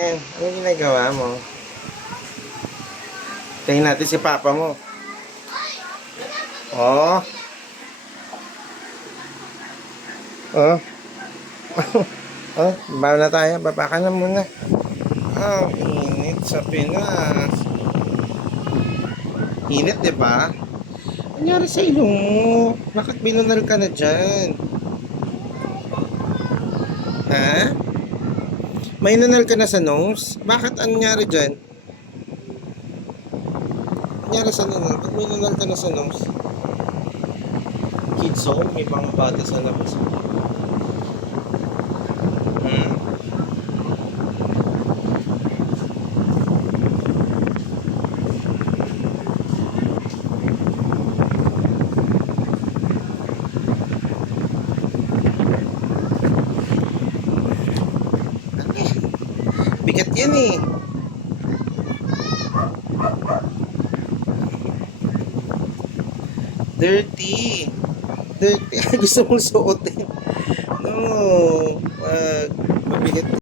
Ano ginagawa mo? Tingnan natin si papa mo. Oh. Oh. Oh, baba na tayo. Baba ka na muna. Oh, init sa Pinas. Init, di ba? Ano nangyari sa ilong mo? Bakit binunal ka na dyan? Ha? May nunal ka na sa nose? Bakit ano nangyari dyan? Ano nangyari sa nunal? Ba't may nunal ka na sa nose? Kids zone? May mga bata sa labas. Hmm? Bigat yan eh. Dirty. Dirty. Gusto mong suotin. No. Mabigat